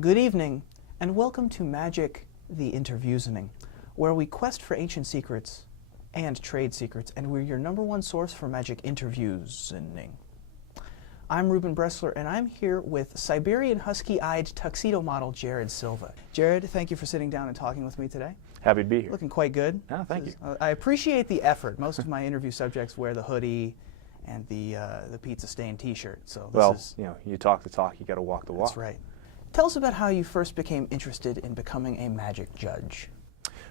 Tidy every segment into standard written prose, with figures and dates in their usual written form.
Good evening, and welcome to Magic, the Interviewsening, where we quest for ancient secrets and trade secrets, and we're your #1 source for Magic Interviewsening. I'm Reuben Bresler, and I'm here with Siberian Husky-eyed tuxedo model Jared Sylva. Jared, thank you for sitting down and talking with me today. Happy to be here. Looking quite good. Oh, thank you. I appreciate the effort. Most of my interview subjects wear the hoodie and the pizza-stained T-shirt. So you talk the talk, you got to walk the walk. That's right. Tell us about how you first became interested in becoming a Magic judge.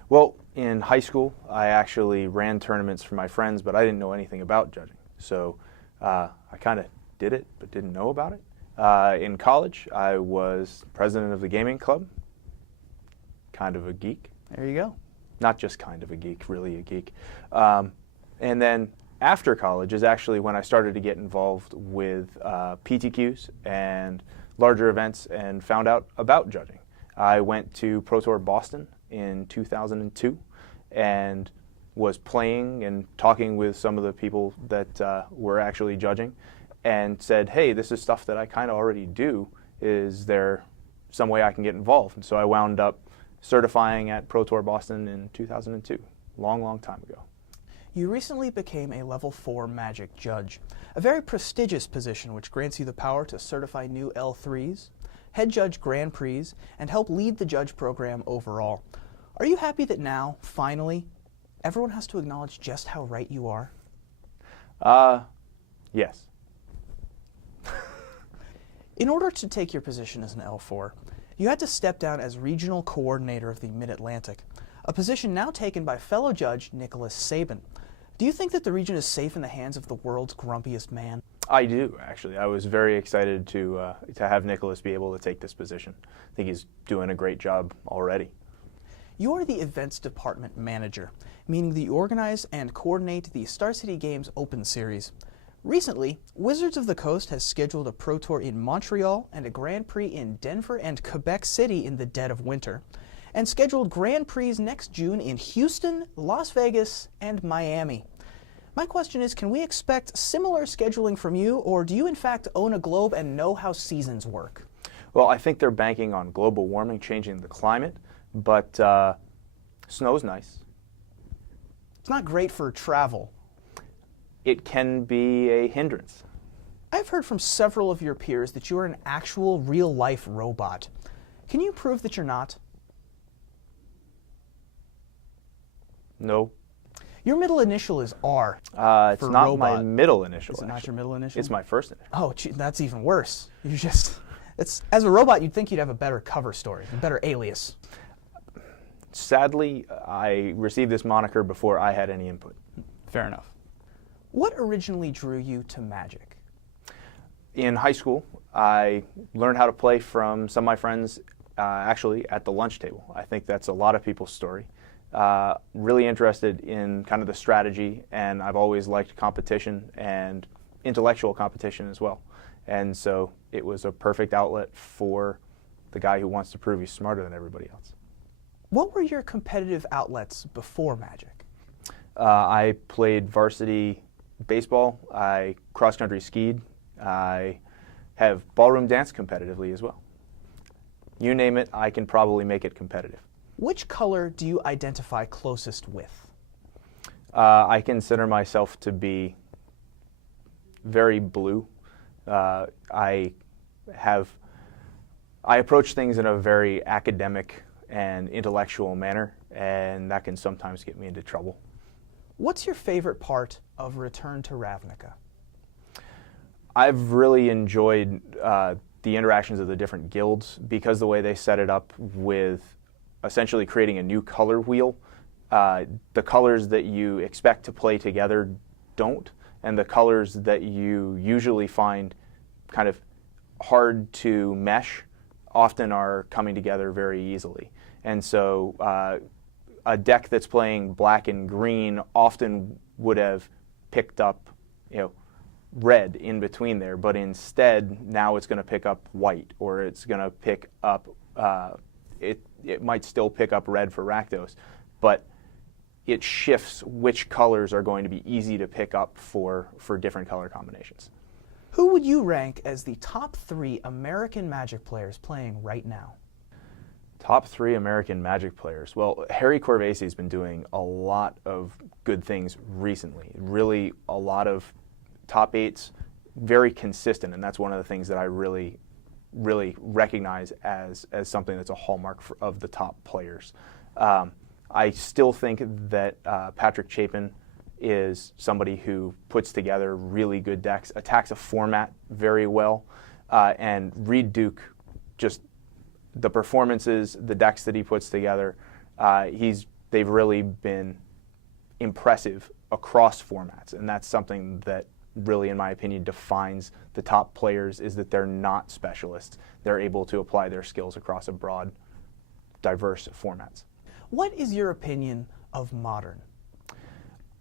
Well, in high school, I actually ran tournaments for my friends, but I didn't know anything about judging. So I kind of did it, but didn't know about it. In college, I was president of the gaming club, kind of a geek. There you go. Not just kind of a geek, really a geek. And then after college is actually when I started to get involved with PTQs and larger events and found out about judging. I went to Pro Tour Boston in 2002 and was playing and talking with some of the people that were actually judging and said, hey, this is stuff that I kind of already do. Is there some way I can get involved? And so I wound up certifying at Pro Tour Boston in 2002, long time ago. You recently became a Level 4 Magic judge, a very prestigious position which grants you the power to certify new L3s, head judge Grand Prix, and help lead the judge program overall. Are you happy that now, finally, everyone has to acknowledge just how right you are? Yes. In order to take your position as an L4, you had to step down as regional coordinator of the Mid-Atlantic, a position now taken by fellow judge Nicholas Sabin. Do you think that the region is safe in the hands of the world's grumpiest man? I do, actually. I was very excited to have Nicholas be able to take this position. I think he's doing a great job already. You are the events department manager, meaning that you organize and coordinate the Star City Games Open Series. Recently, Wizards of the Coast has scheduled a Pro Tour in Montreal and a Grand Prix in Denver and Quebec City in the dead of winter, and scheduled Grand Prix next June in Houston, Las Vegas, and Miami. My question is, can we expect similar scheduling from you, or do you in fact own a globe and know how seasons work? Well, I think they're banking on global warming changing the climate, but snow's nice. It's not great for travel. It can be a hindrance. I've heard from several of your peers that you are an actual real-life robot. Can you prove that you're not? No. Your middle initial is R. It's not robot. My middle initial. Is it not your middle initial? It's my first initial. Oh, gee, that's even worse. As a robot, you'd think you'd have a better cover story, a better alias. Sadly, I received this moniker before I had any input. Fair enough. What originally drew you to Magic? In high school, I learned how to play from some of my friends actually at the lunch table. I think that's a lot of people's story. Really interested in kind of the strategy, and I've always liked competition and intellectual competition as well. And so it was a perfect outlet for the guy who wants to prove he's smarter than everybody else. What were your competitive outlets before Magic? I played varsity baseball, I cross-country skied, I have ballroom dance competitively as well. You name it, I can probably make it competitive. Which color do you identify closest with? I consider myself to be very blue. I approach things in a very academic and intellectual manner, and that can sometimes get me into trouble. What's your favorite part of Return to Ravnica? I've really enjoyed the interactions of the different guilds because the way they set it up with essentially creating a new color wheel. The colors that you expect to play together don't, and the colors that you usually find kind of hard to mesh often are coming together very easily. And so a deck that's playing black and green often would have picked up, red in between there, but instead now it's going to pick up white, or it's going to pick up it might still pick up red for Rakdos, but it shifts which colors are going to be easy to pick up for different color combinations. Who would you rank as the top 3 American Magic players playing right now? Top 3 American Magic players. Well, Harry Corvasi's been doing a lot of good things recently. Really, a lot of top 8s, very consistent, and that's one of the things that I really recognize as something that's a hallmark of the top players. I still think that Patrick Chapin is somebody who puts together really good decks, attacks a format very well, and Reed Duke, just the performances, the decks that he puts together, they've really been impressive across formats, and that's something that really, in my opinion, defines the top players, is that they're not specialists. They're able to apply their skills across a broad, diverse formats. What is your opinion of Modern?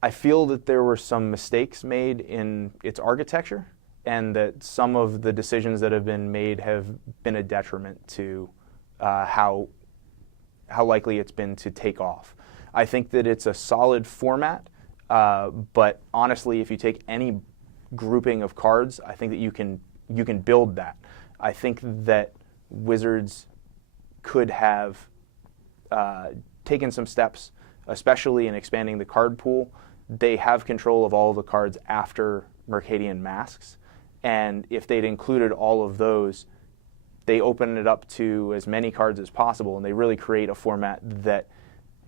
I feel that there were some mistakes made in its architecture, and that some of the decisions that have been made have been a detriment to how likely it's been to take off. I think that it's a solid format, but honestly, if you take any grouping of cards, I think that you can build that. I think that Wizards could have taken some steps, especially in expanding the card pool. They have control of all of the cards after Mercadian Masks, and if they'd included all of those, they open it up to as many cards as possible, and they really create a format that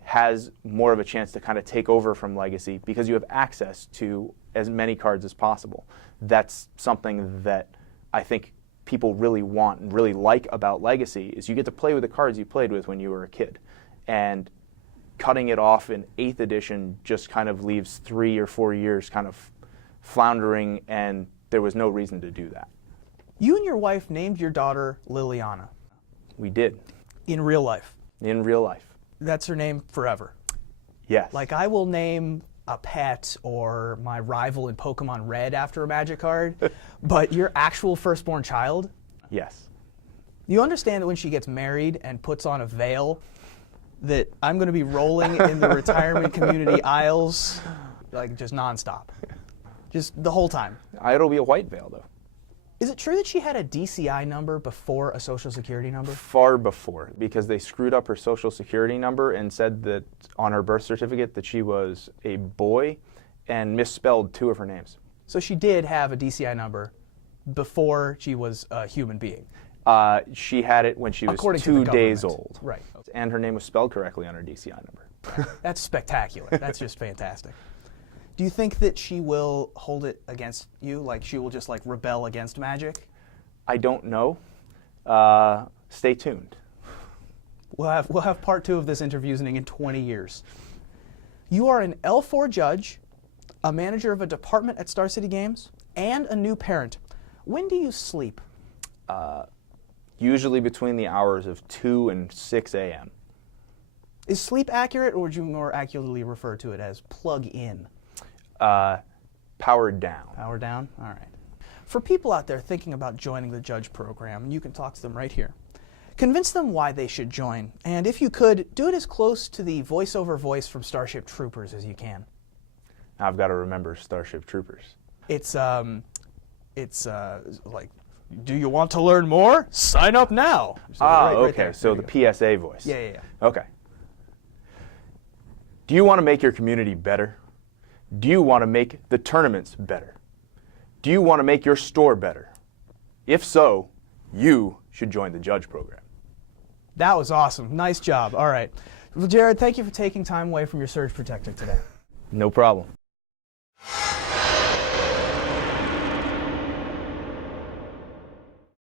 has more of a chance to kind of take over from Legacy because you have access to as many cards as possible. That's something that I think people really want and really like about Legacy, is you get to play with the cards you played with when you were a kid. And cutting it off in 8th edition just kind of leaves 3 or 4 years kind of floundering, and there was no reason to do that. You and your wife named your daughter Liliana. We did. In real life? In real life. That's her name forever? Yes. Like, I will name a pet or my rival in Pokemon Red after a Magic card, but your actual firstborn child? Yes. You understand that when she gets married and puts on a veil, that I'm going to be rolling in the retirement community aisles, like, just nonstop? Just the whole time? It'll be a white veil, though. Is it true that she had a DCI number before a Social Security number? Far before, because they screwed up her Social Security number and said that on her birth certificate that she was a boy and misspelled 2 of her names. So she did have a DCI number before she was a human being? She had it when she was According 2 to days old. Right. And her name was spelled correctly on her DCI number. That's spectacular. That's just fantastic. Do you think that she will hold it against you? Like, she will just, like, rebel against Magic? I don't know. Stay tuned. We'll have part 2 of this Interviewsening in 20 years. You are an L4 judge, a manager of a department at Star City Games, and a new parent. When do you sleep? Usually between the hours of 2 and 6 a.m. Is sleep accurate, or would you more accurately refer to it as plug in? Powered down. Powered down? All right. For people out there thinking about joining the judge program, you can talk to them right here. Convince them why they should join, and if you could, do it as close to the voiceover voice from Starship Troopers as you can. I've got to remember Starship Troopers. It's like, do you want to learn more? Sign up now. So okay. Right So the PSA voice. Yeah. Okay. Do you want to make your community better? Do you want to make the tournaments better? Do you want to make your store better? If so, you should join the judge program. That was awesome. Nice job. All right. Well, Jared, thank you for taking time away from your Surge Protector today. No problem.